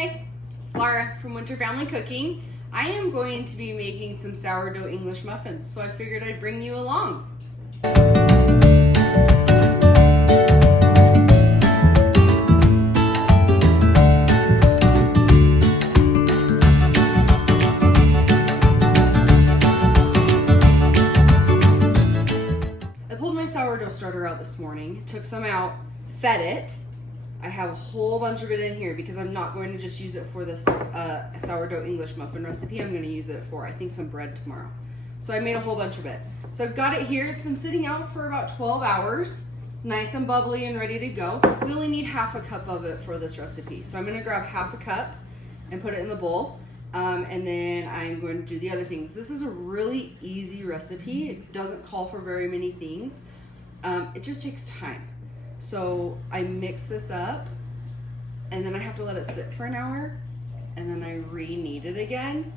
Hey, it's Laura from Winter Family Cooking. I am going to be making some sourdough English muffins, so I figured I'd bring you along. I pulled my sourdough starter out this morning, took some out, fed it. I have a whole bunch of it in here because I'm not going to just use it for this sourdough English muffin recipe. I'm going to use it for, I think, some bread tomorrow. So I made a whole bunch of it. So I've got it here. It's been sitting out for about 12 hours. It's nice and bubbly and ready to go. We only need half a cup of it for this recipe. So I'm going to grab half a cup and put it in the bowl. And then I'm going to do the other things. This is a really easy recipe. It doesn't call for very many things. It just takes time. So I mix this up and then I have to let it sit for an hour and then I re-knead it again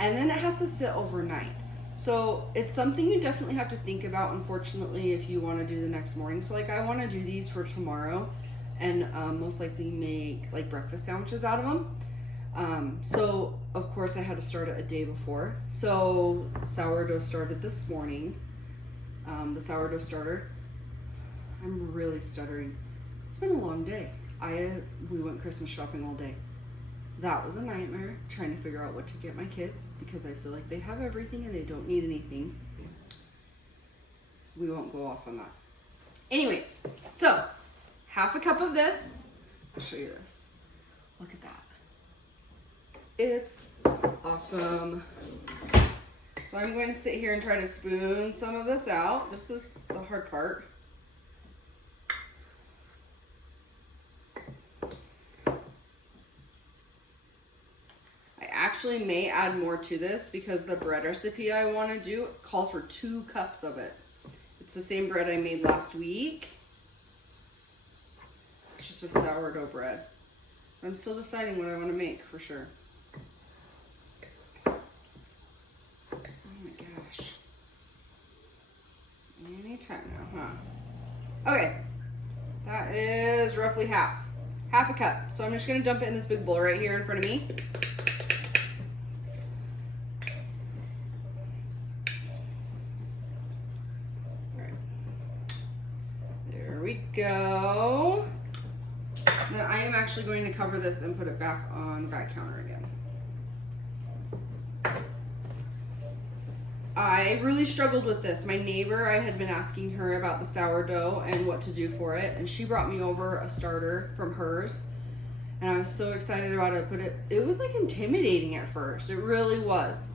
and then it has to sit overnight. So it's something you definitely have to think about, unfortunately, if you want to do the next morning. So like I want to do these for tomorrow and most likely make like breakfast sandwiches out of them. So of course I had to start it a day before. So sourdough started this morning, the sourdough starter. I'm really stuttering. It's been a long day. We went Christmas shopping all day. That was a nightmare, trying to figure out what to get my kids because I feel like they have everything and they don't need anything. We won't go off on that. Anyways, so half a cup of this. I'll show you this. Look at that. It's awesome. So I'm going to sit here and try to spoon some of this out. This is the hard part. Actually may add more to this because the bread recipe I want to do calls for 2 cups of it. It's the same bread I made last week. It's just a sourdough bread. I'm still deciding what I want to make for sure. Oh my gosh. Anytime now, huh? Okay. That is roughly half a cup. So I'm just going to dump it in this big bowl right here in front of me. Go. Then I am actually going to cover this and put it back on the back counter again. I really struggled with this. My neighbor, I had been asking her about the sourdough and what to do for it, and she brought me over a starter from hers, and I was so excited about it, but it was like intimidating at first. It really was.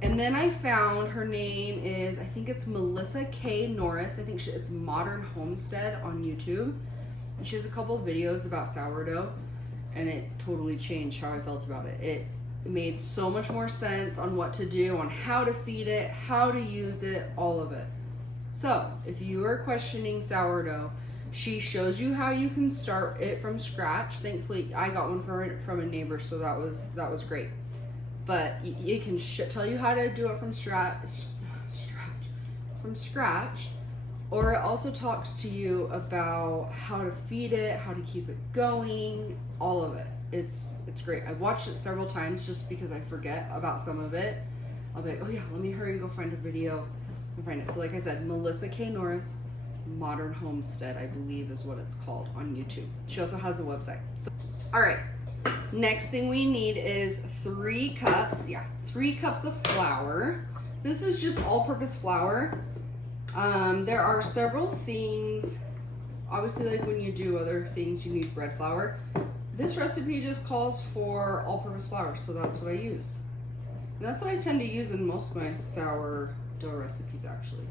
And then I found her name is, I think it's Melissa K. Norris. I think it's Modern Homestead on YouTube. And she has a couple of videos about sourdough, and it totally changed how I felt about it. It made so much more sense on what to do, on how to feed it, how to use it, all of it. So if you are questioning sourdough, she shows you how you can start it from scratch. Thankfully, I got one from a neighbor, so that was great. But it can tell you how to do it from scratch, or it also talks to you about how to feed it, how to keep it going, all of it. It's great. I've watched it several times just because I forget about some of it. I'll be like, oh yeah, let me hurry and go find a video and find it. So like I said, Melissa K. Norris, Modern Homestead, I believe is what it's called on YouTube. She also has a website. So, all right. Next thing we need is 3 cups of flour. This is just all-purpose flour. There are several things, obviously like when you do other things you need bread flour. This recipe just calls for all-purpose flour, so that's what I use. And that's what I tend to use in most of my sourdough recipes actually.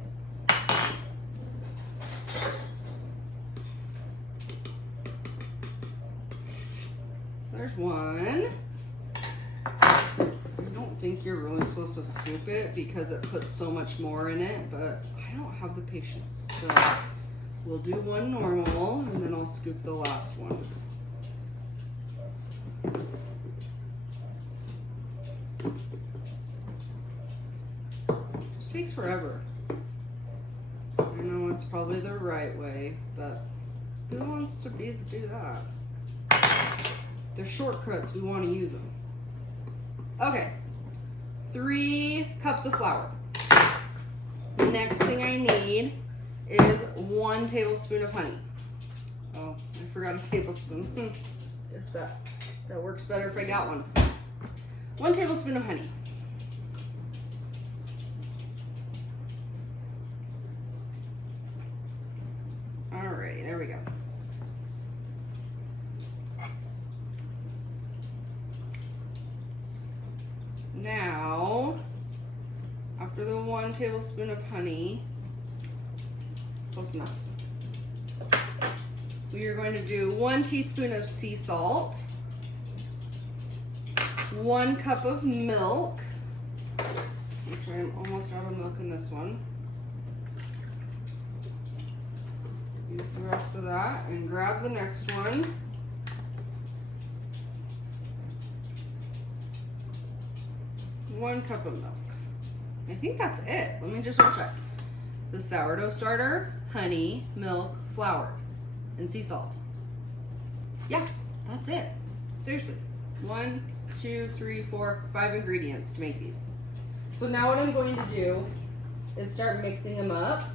There's one. I don't think you're really supposed to scoop it because it puts so much more in it, but I don't have the patience. So we'll do one normal and then I'll scoop the last one. This takes forever. I know it's probably the right way, but who wants to do that? they're shortcuts, we want to use them. Okay, 3 cups of flour. The next thing I need is 1 tablespoon of honey. Oh, I forgot a tablespoon. Guess that works better if I got one. 1 tablespoon of honey. Alrighty, there we go. Now, after the 1 tablespoon of honey, close enough, we are going to do 1 teaspoon of sea salt, 1 cup of milk, which I'm almost out of milk in this one. Use the rest of that and grab the next one. One cup of milk. I think that's it. Let me just check. The sourdough starter, honey, milk, flour, and sea salt. Yeah, that's it. Seriously. 1, 2, 3, 4, 5 ingredients to make these. So now what I'm going to do is start mixing them up.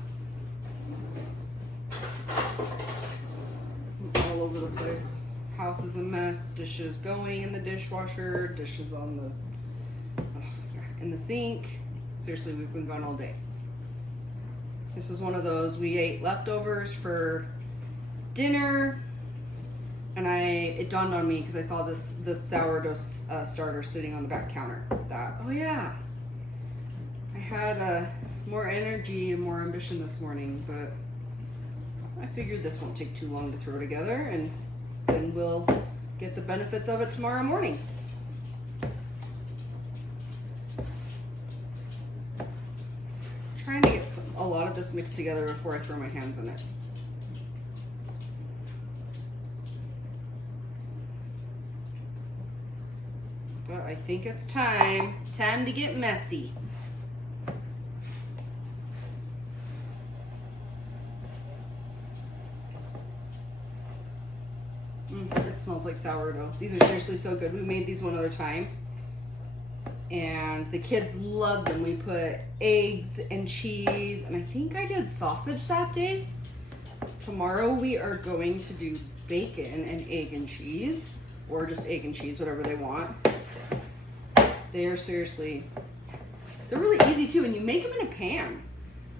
All over the place. House is a mess. Dishes going in the dishwasher. Dishes on the in the sink. Seriously, we've been gone all day. This was one of those, we ate leftovers for dinner, and it dawned on me because I saw this sourdough starter sitting on the back counter. Oh yeah, I had more energy and more ambition this morning, but I figured this won't take too long to throw together, and then we'll get the benefits of it tomorrow morning. Trying to get a lot of this mixed together before I throw my hands in it. But I think it's time to get messy. It smells like sourdough. These are seriously so good. We made these one other time, and the kids loved them. We put eggs and cheese, and I think I did sausage that day. Tomorrow we are going to do bacon and egg and cheese, or just egg and cheese, whatever they want. They are seriously, they're really easy too, and you make them in a pan.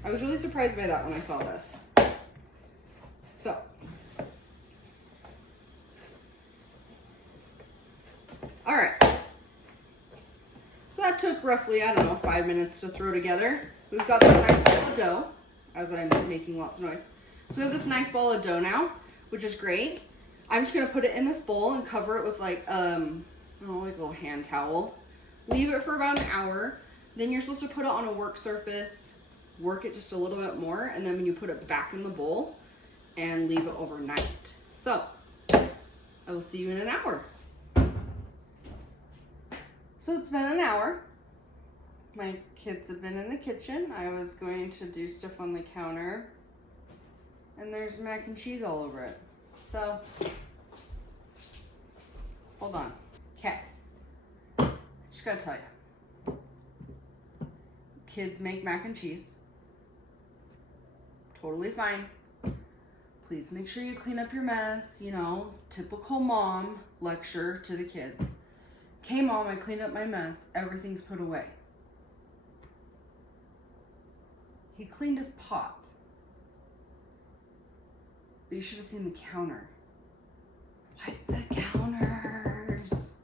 I was really surprised by that when I saw this. So, all right. So that took roughly, I don't know, 5 minutes to throw together. We've got this nice ball of dough, as I'm making lots of noise. So we have this nice ball of dough now, which is great. I'm just gonna put it in this bowl and cover it with like a little hand towel. Leave it for about an hour. Then you're supposed to put it on a work surface, work it just a little bit more, and then when you put it back in the bowl and leave it overnight. So, I will see you in an hour. So it's been an hour. My kids have been in the kitchen. I was going to do stuff on the counter, and there's mac and cheese all over it. So, hold on. Okay. Just gotta tell you. Kids make mac and cheese. Totally fine. Please make sure you clean up your mess. You know, typical mom lecture to the kids. Okay, Mom, I cleaned up my mess. Everything's put away. He cleaned his pot. But you should have seen the counter. Wipe the counters.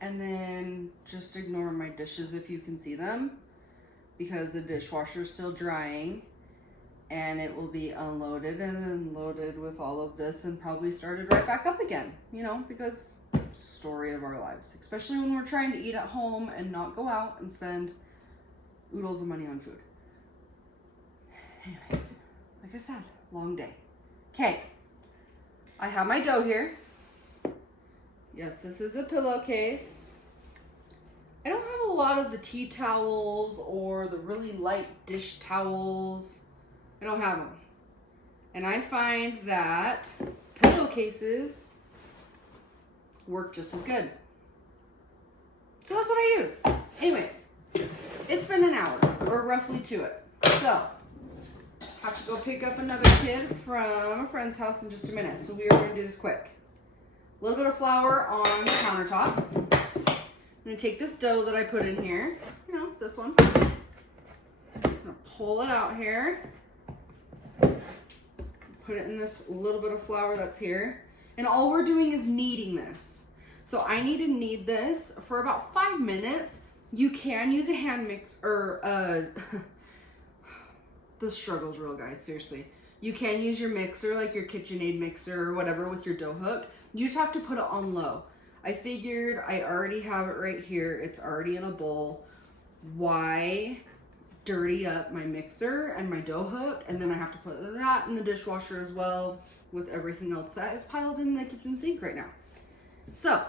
And then just ignore my dishes if you can see them, because the dishwasher's still drying, and it will be unloaded and then loaded with all of this and probably started right back up again, you know, because story of our lives, especially when we're trying to eat at home and not go out and spend oodles of money on food. Anyways, like I said, long day. Okay, I have my dough here. Yes, this is a pillowcase. I don't have a lot of the tea towels or the really light dish towels. I don't have them. And I find that pillowcases work just as good. So that's what I use. Anyways, it's been an hour. We're roughly to it. So, have to go pick up another kid from a friend's house in just a minute. So we are going to do this quick. A little bit of flour on the countertop. I'm going to take this dough that I put in here, you know, this one. I'm going to pull it out here. Put it in this little bit of flour that's here. And all we're doing is kneading this. So I need to knead this for about 5 minutes. You can use a hand mix or the struggle's real, guys, seriously. You can use your mixer, like your KitchenAid mixer or whatever with your dough hook. You just have to put it on low. I figured I already have it right here. It's already in a bowl. Why dirty up my mixer and my dough hook? And then I have to put that in the dishwasher as well with everything else that is piled in the kitchen sink right now. So, I'm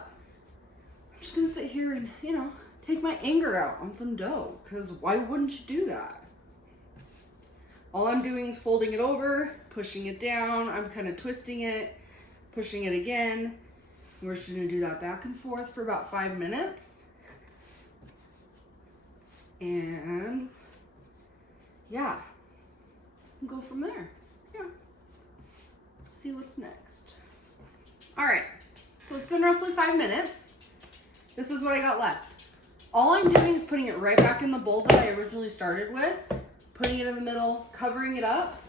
just gonna sit here and, you know, take my anger out on some dough, because why wouldn't you do that? All I'm doing is folding it over, pushing it down. I'm kind of twisting it, pushing it again. We're just gonna do that back and forth for about 5 minutes. And yeah, go from there. Yeah. See what's next. All right, so it's been roughly 5 minutes. This is what I got left. All I'm doing is putting it right back in the bowl that I originally started with, putting it in the middle, covering it up,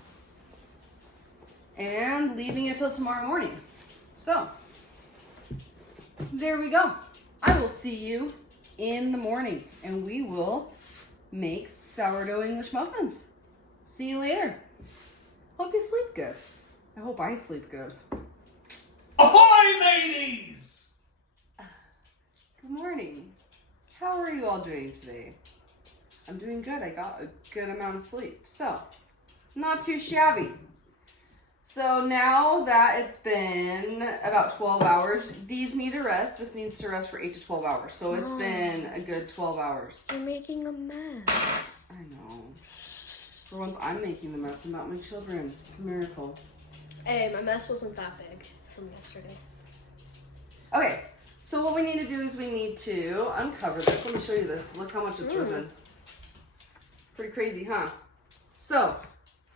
and leaving it till tomorrow morning. So, there we go. I will see you in the morning, and we will make sourdough English muffins. See you later. Hope you sleep good. I hope I sleep good. Ahoy, mateys! Good morning. How are you all doing today? I'm doing good. I got a good amount of sleep. So, not too shabby. So now that it's been about 12 hours, these need to rest. This needs to rest for 8 to 12 hours. So it's been a good 12 hours. You're making a mess. I know. For once, I'm making the mess about my children. It's a miracle. Hey, my mess wasn't that big from yesterday. Okay, so what we need to do is we need to uncover this. Let me show you this. Look how much it's risen. Pretty crazy, huh? So,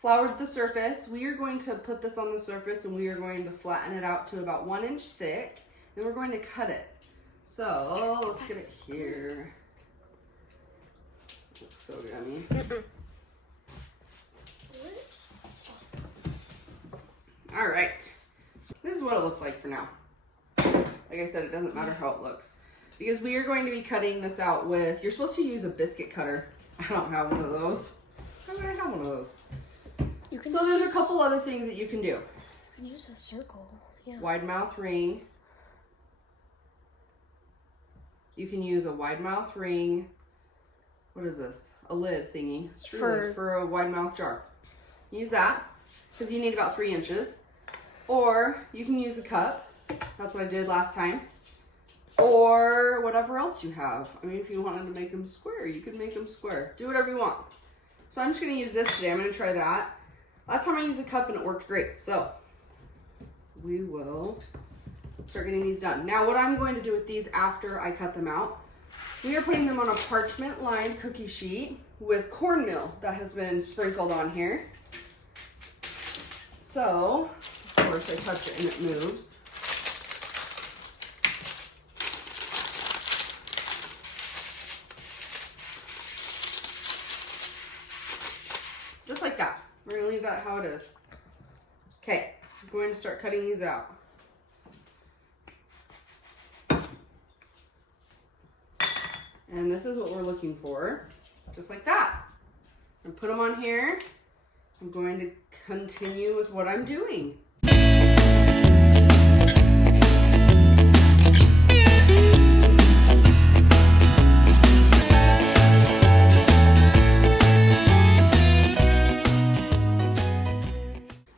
floured the surface. We are going to put this on the surface and we are going to flatten it out to about 1 inch thick. Then we're going to cut it. So, let's get it here. Looks so yummy. All right. This is what it looks like for now. Like I said, it doesn't matter how it looks, because we are going to be cutting this out with, you're supposed to use a biscuit cutter. I don't have one of those. How would I have one of those? You can So there's a couple other things that you can do. You can use a circle. Yeah. Wide mouth ring. You can use a wide mouth ring. What is this? A lid thingy. For a wide mouth jar. Use that, because you need about 3 inches. Or you can use a cup. That's what I did last time. Or whatever else you have. I mean, if you wanted to make them square, you could make them square. Do whatever you want. So I'm just going to use this today. I'm going to try that. Last time I used a cup and it worked great. So we will start getting these done. Now what I'm going to do with these after I cut them out, we are putting them on a parchment lined cookie sheet with cornmeal that has been sprinkled on here. So, of course, I touch it and it moves. Just like that. We're going to leave that how it is. Okay, I'm going to start cutting these out. And this is what we're looking for. Just like that. And put them on here. I'm going to continue with what I'm doing.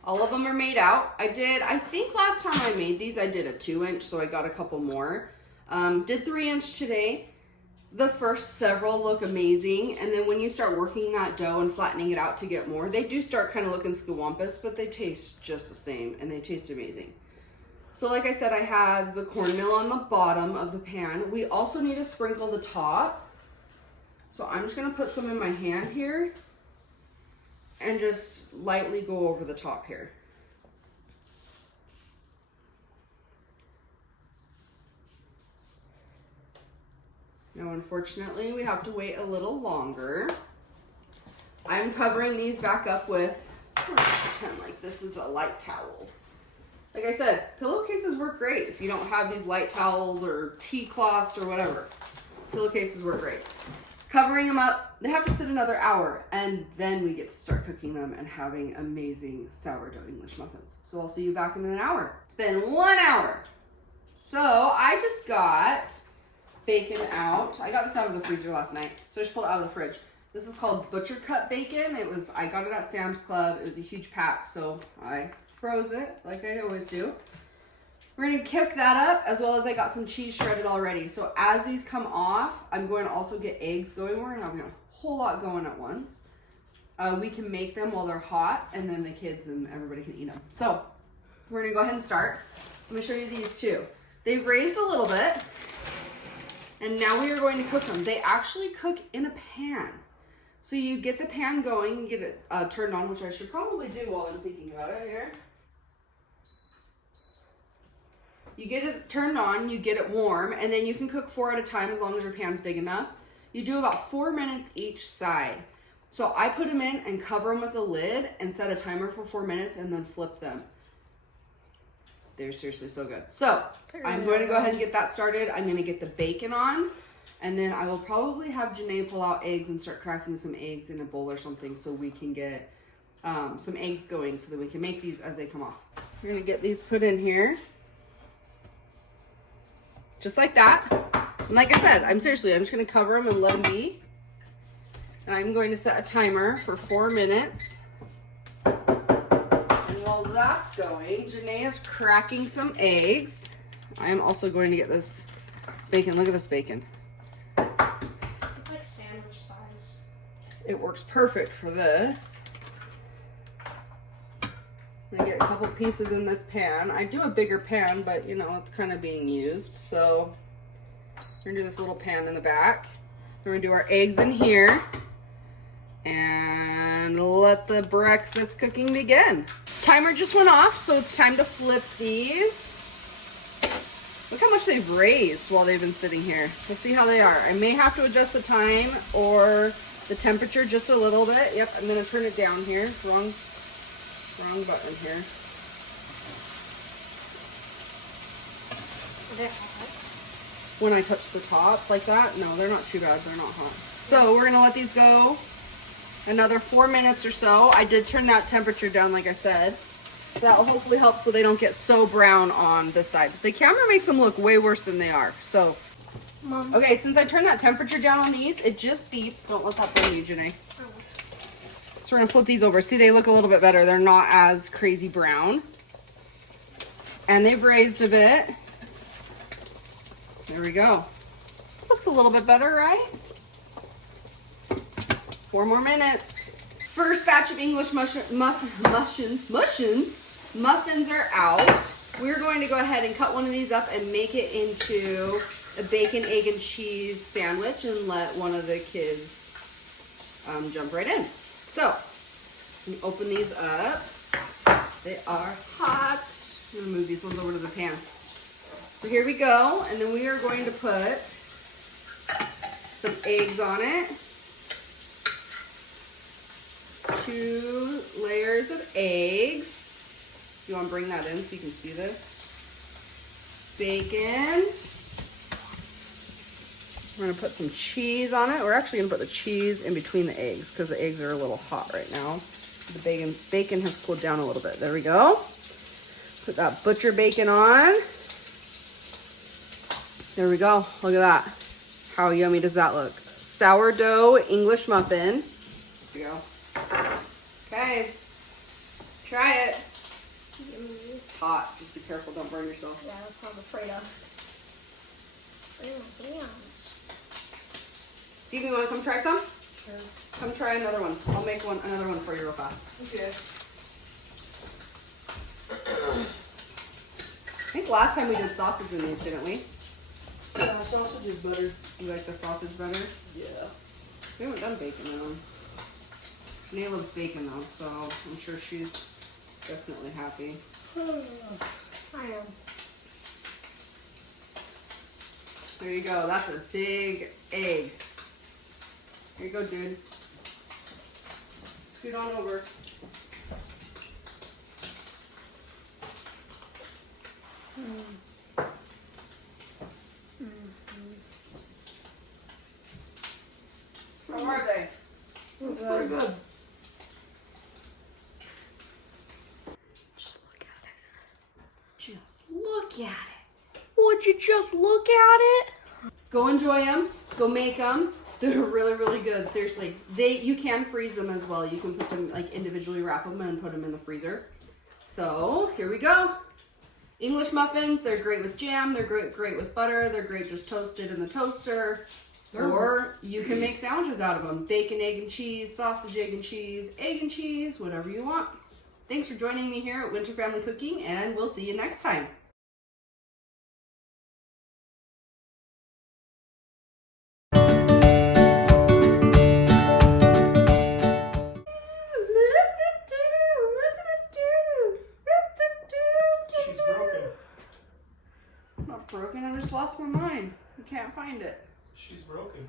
All of them are made out. I think last time I made these, I did a 2 inch, so I got a couple more. Did 3 inch today. The first several look amazing, and then when you start working that dough and flattening it out to get more, they do start kind of looking scawampus, but they taste just the same, and they taste amazing. So like I said, I had the cornmeal on the bottom of the pan. We also need to sprinkle the top. So I'm just gonna put some in my hand here and just lightly go over the top here. Now, unfortunately, we have to wait a little longer. I'm covering these back up with, I'm gonna pretend like this is a light towel. Like I said, pillowcases work great if you don't have these light towels or tea cloths or whatever. Pillowcases work great. Covering them up, they have to sit another hour, and then we get to start cooking them and having amazing sourdough English muffins. So I'll see you back in an hour. It's been 1 hour. So I just got bacon out. I got this out of the freezer last night, so I just pulled it out of the fridge. This is called butcher cut bacon. I got it at Sam's Club. It was a huge pack, so I froze it like I always do. We're gonna cook that up, as well as I got some cheese shredded already. So as these come off, I'm going to also get eggs going. We're gonna have a whole lot going at once. We can make them while they're hot, and then the kids and everybody can eat them. So we're gonna go ahead and start. Let me show you these two. They've raised a little bit, and now we are going to cook them. They actually cook in a pan. So you get the pan going, you get it turned on, which I should probably do while I'm thinking about it here. You get it turned on, you get it warm, and then you can cook 4 at a time as long as your pan's big enough. You do about 4 minutes each side. So I put them in and cover them with a lid and set a timer for 4 minutes and then flip them. They're seriously so good. So I'm going to go ahead and get that started. I'm going to get the bacon on, and then I will probably have Janae pull out eggs and start cracking some eggs in a bowl or something so we can get some eggs going so that we can make these as they come off. We're going to get these put in here. Just like that. And like I said, I'm just going to cover them and let them be. And I'm going to set a timer for 4 minutes. And while that's going, Janae is cracking some eggs. I am also going to get this bacon. Look at this bacon. It's like sandwich size. It works perfect for this. I get a couple pieces in this pan. I do a bigger pan, but you know, it's kind of being used. So we're gonna do this little pan in the back. We're gonna do our eggs in here and let the breakfast cooking begin. Timer just went off, so it's time to flip these. Look how much they've raised while they've been sitting here. We'll see how they are. I may have to adjust the time or the temperature just a little bit. Yep, I'm gonna turn it down here. Wrong button here. Are they hot? When I touch the top like that, no, they're not too bad. They're not hot. So we're gonna let these go another 4 minutes or so. I did turn that temperature down, like I said. That will hopefully help so they don't get so brown on this side. The camera makes them look way worse than they are. So, Mom. okay, since I turned that temperature down on these, it just beeped. Don't let that burn you, Janae. So we're gonna flip these over. See, they look a little bit better. They're not as crazy brown. And they've raised a bit. There we go. Looks a little bit better, right? 4 more minutes. First batch of English muffins are out. We're going to go ahead and cut one of these up and make it into a bacon, egg, and cheese sandwich and let one of the kids jump right in. So, let me open these up. They are hot. I'm gonna move these ones over to the pan. So here we go, and then we are going to put some eggs on it. 2 layers of eggs. You want to bring that in so you can see this? Bacon. We're going to put some cheese on it. We're actually going to put the cheese in between the eggs because the eggs are a little hot right now. The bacon has cooled down a little bit. There we go. Put that butcher bacon on. There we go. Look at that. How yummy does that look? Sourdough English muffin. There we go. Okay. Try it. It's hot. Just be careful. Don't burn yourself. Yeah, that's what I'm afraid of. Steve, you want to come try some? Sure. Come try another one. I'll make another one for you real fast. Okay. I think last time we did sausage in these, didn't we? Yeah, sausage is better. You like the sausage better? Yeah. We haven't done bacon though. Renee loves bacon though, so I'm sure she's definitely happy. I am. There you go. That's a big egg. Here you go, dude. Scoot on over. How are they? Pretty good. Just look at it. Just look at it. Would you just look at it? Go enjoy them. Go make them. They're really, really good. Seriously, you can freeze them as well. You can put them like individually, wrap them and put them in the freezer. So here we go. English muffins. They're great with jam. They're great with butter. They're great just toasted in the toaster. Or you can make sandwiches out of them. Bacon, egg, and cheese, sausage, egg, and cheese, whatever you want. Thanks for joining me here at Winter Family Cooking, and we'll see you next time. She's broken. I'm not broken, I just lost my mind. I can't find it. She's broken.